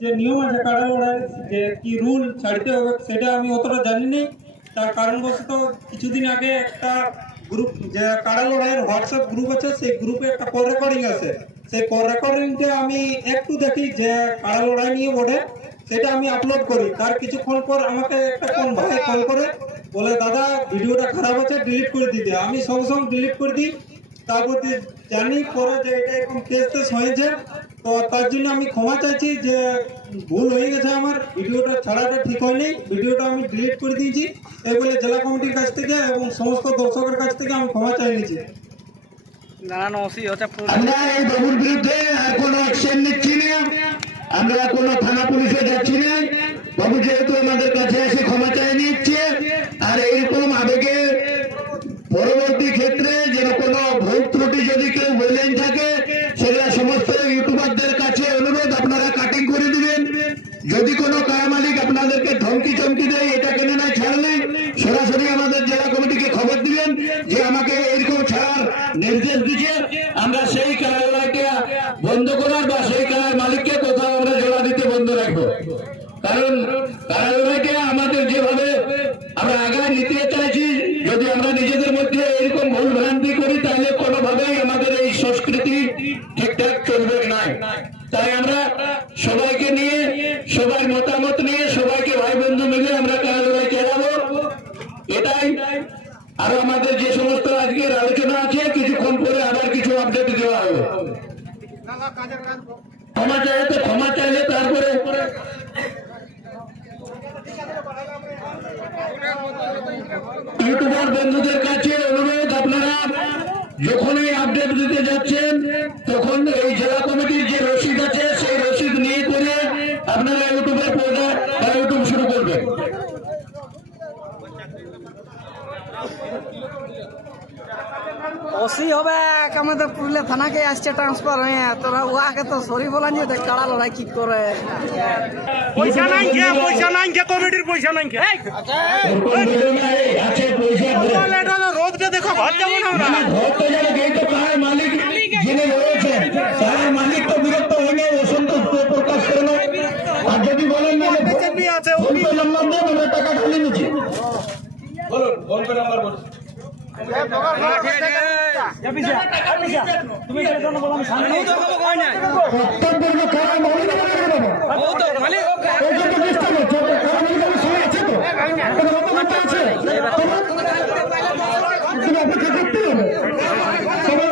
যে নিয়ম আছে কাড়া লড়াই যে কি রুল ছাড়তে হবে, সেটা আমি অতটা জানি নি তার কারণবশত কিছুদিন আগে একটা গ্রুপ যে কাড়া লড়াইয়ের হোয়াটসঅ্যাপ গ্রুপ আছে, সেই গ্রুপে একটা কল রেকর্ডিং আছে। সেই কল রেকর্ডিংটা আমি একটু দেখি যে কাড়া লড়াই নিয়ে বটে সেটা আমি আপলোড করি। তার কিছুক্ষণ পর আমাকে একটা কোন ভাই কল করে, বলে, দাদা, ভিডিওটা খারাপ আছে ডিলিট করে দিতে। আমি সঙ্গে সঙ্গে ডিলিট করে দিই। তারপর জানি পরে যে এটা এরকম কেস টেস হয়েছে। তো তার জন্য আমি ক্ষমা চাইছি যে ভুল হয়ে গেছে আমার ভিডিওটা ছাড়াটা ঠিক হয়নি ভিডিওটা আমি ডিলিট করে দিয়েছি। এই বলে জেলা কমিটির কাছ থেকে এবং সমস্ত দর্শকের কাছ থেকে আমি ক্ষমা চাই নিয়েছি আমরা এই বাবুর বিরুদ্ধে আর কোনো অ্যাকশন নিচ্ছি না। আমরা কোনো থানা পুলিশে যাচ্ছি না। বাবু যেহেতু আমাদের কাছে এসে ক্ষমা চাই নিচ্ছে আর এইরকম আবেগে পরবর্তী ক্ষেত্রে যেন কোনো ভুল ত্রুটি যদি কেউ বলেন থাকে সেগুলা সমস্ত ইউটিউবারদের কাছে অনুরোধ আপনারা কাটিং করে দিবেন যদি কোনো কার মালিক আপনাদেরকে ধমকি চমকি দেয়, এটা কেন না ছাড়লে সরাসরি আমাদের জেলা কমিটিকে খবর দিবেন যে আমাকে এরকম ছাড়ার নির্দেশ দিচ্ছে। আমরা সেই কারালয়কে বন্ধ করার বা সেই কারার মালিককে কোথাও আমরা জোড়া দিতে বন্ধ রাখব। কারণ কারালয়কে আমাদের যেভাবে আমরা আগায় নিতে চাইছি যদি আমরা নিজেদের মধ্যে এরকম ভুল ভ্রান্তি করি তাহলে কোনোভাবেই আমাদের এই সংস্কৃতি ঠিকঠাক চলবে না তাই আমরা সবাইকে নিয়ে সবার মতামত নিয়ে সবাইকে ভাই বন্ধু মিলে আমরা কারালয় চালাবো এটাই। আর আমাদের যে সমস্ত আজকের আলোচনা আছে, কিছুক্ষণ পরে আবার কিছু আপডেট দেওয়া হবে। ক্ষমা চাইলে তো, ক্ষমা চাইলে তারপরে ইউটিউবার বন্ধুদের কাছে অনুরোধ, আপনারা যখনই আপডেট দিতে যাচ্ছেন, তখন এই জেলা কমিটির যে রসিদ আছে সেই রসিদ নিয়ে করে আপনারা ইউটিউবের পর্দা বা ইউটিউব শুরু করবেন ওসি হবে আমাদের পুরুলিয়া থানাকে আসছে ট্রান্সফার হয়ে তোরা উহাকে তো সরি বলান যে কাড়া লড়াই কি করে পয়সা নাই কে পয়সা নাই কে কমিটির পয়সা নাই কে রোদকে দেখো ঘর যাব না আমরা মানে ধরতে গেলে এই তো কার মালিক যিনি রয়েছেন তার মালিক তো বিরক্ত হয়ে অসন্তোষ প্রকাশ করেন আর যদি বলেন না যে বিজেপি আছে আমরা টাকা ঢালি নিচ্ছি বলুন ফোন করে মানে মহিলা সবাই আছে তো কোনো রকম আছে তুমি অপেক্ষা করতে হবে সবাই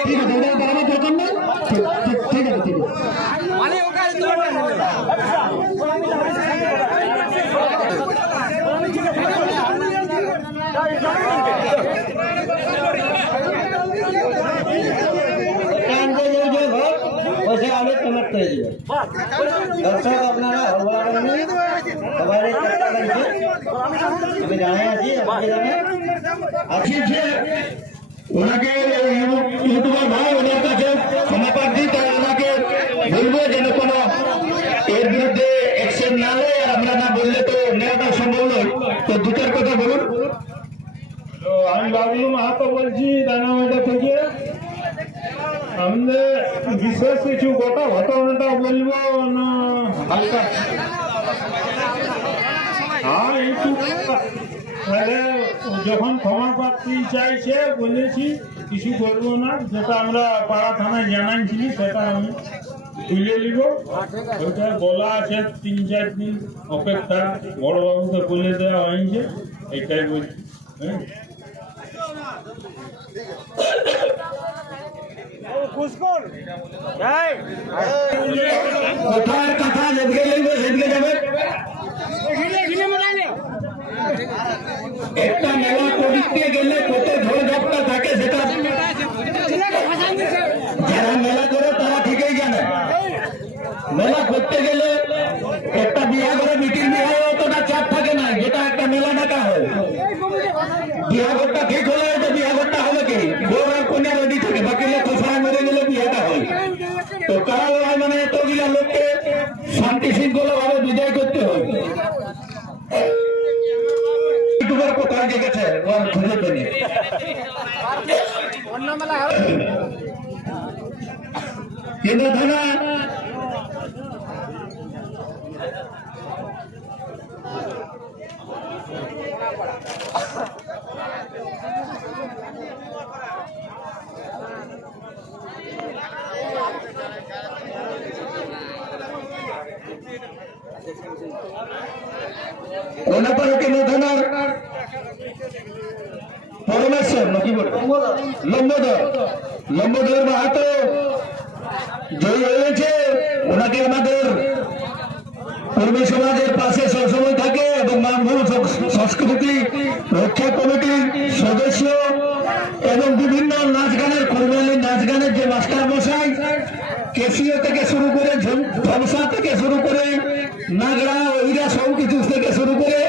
ঠিক আছে ওদের দাঁড়ানোর দরকার নেই ঠিক ঠিক- ঠিক আছে ঠিক আছে পয়সা আমি পেমেন্ট করে দিবেন দর্শক আপনারা হলবার সবাই চেষ্টা করছে আমি জানাই আছি আপনি জানেন আজকে যে ওনাকে ইউটিউবার ভাই ওনার কাছে ক্ষমা প্রার্থী তাই ওনাকে বলব যেন কোনো এর বিরুদ্ধে অ্যাকশন না হয় আর আমরা না বললে তো নেওয়াটা সম্ভব নয় তো দু চার কথা বলুন তো আমি বাবলু মাহাতো বলছি ডায়নামাইটা থেকে আমাদের বিশেষ কিছু গোটা ঘটনাটা বলব না হালকা হ্যাঁ একটু তাহলে যখন ক্ষমা প্রার্থী চাইছে বলেছি কিছু করব না যেটা আমরা পাড়া থানায় জানাইছিলি সেটা আমি তুলে নিব ওটা বলা আছে তিন চার দিন অপেক্ষা বড়বাবুকে বলে দেওয়া হয়েছে এটাই বলছি হ্যাঁ কথার কথা যেদিকে লাগবে সেদিকে যাবে একটা মেলা করতে গেলে কত ঝড় ঝপটা থাকে সেটা যারা মেলা করে তারা ঠিকই জানে মেলা করতে গেলে ಇದು ಧನ कोणापर्यंत धनार পরমেশ্বর নাকি বলব লম্বদর। লম্বদর মাহাতো জয়ী হয়েছে ওনাকে আমাদের পূর্ব সমাজের পাশে সবসময় থাকে এবং মানভূম সংস্কৃতি রক্ষা কমিটির সদস্য এবং বিভিন্ন নাচ গানের কুরবানি নাচ গানের যে মাস্টার মশাই কেসিও থেকে শুরু করে ঝম- ঝলসা থেকে শুরু করে নাগড়া ওইরা সব কিছু থেকে শুরু করে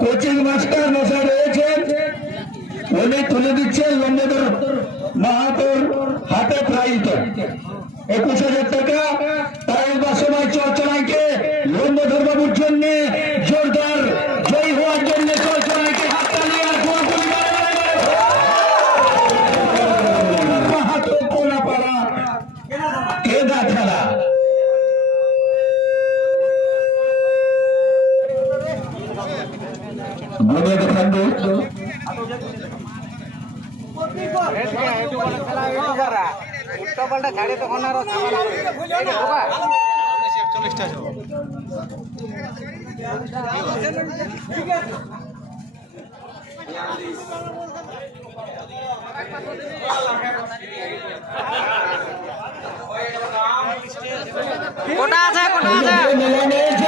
কোচিং মাস্টার মশাই রয়েছেন। উনি তুলে দিচ্ছেন লম্বদর মাহাতোর হাতে প্রায়িত একুশ হাজার টাকা তাই বা সময় চর্চনাকে লম্বধর বাবুর জন্য জোরদার জয় হওয়ার জন্য চর্চনাকে হাততালি আর গোয়াগুলি মাহাতো কোনাপাড়া কেদা খেলা ঘুরে দেখান কোটা আছে কোটা আছে।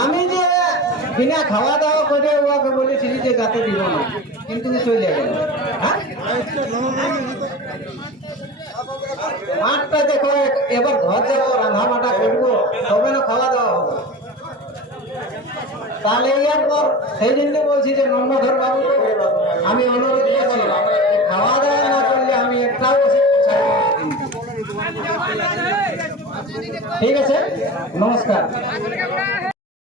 আমি যে বিনা খাওয়া দাওয়া করে ওকে বলেছিলি যে যাতে দিব না, কিন্তু চলে গেল হ্যাঁ? মাঠটা দেখো, এবার ঘর যাব রান্না মাটা করব, তবে না খাওয়া দাওয়া হবে তাহলে ইয়ার পর সেই জন্য বলছি যে নম্বর বাবু, আমি অনুরোধ করছি খাওয়া দাওয়া না করলে আমি একটাও। ঠিক আছে নমস্কার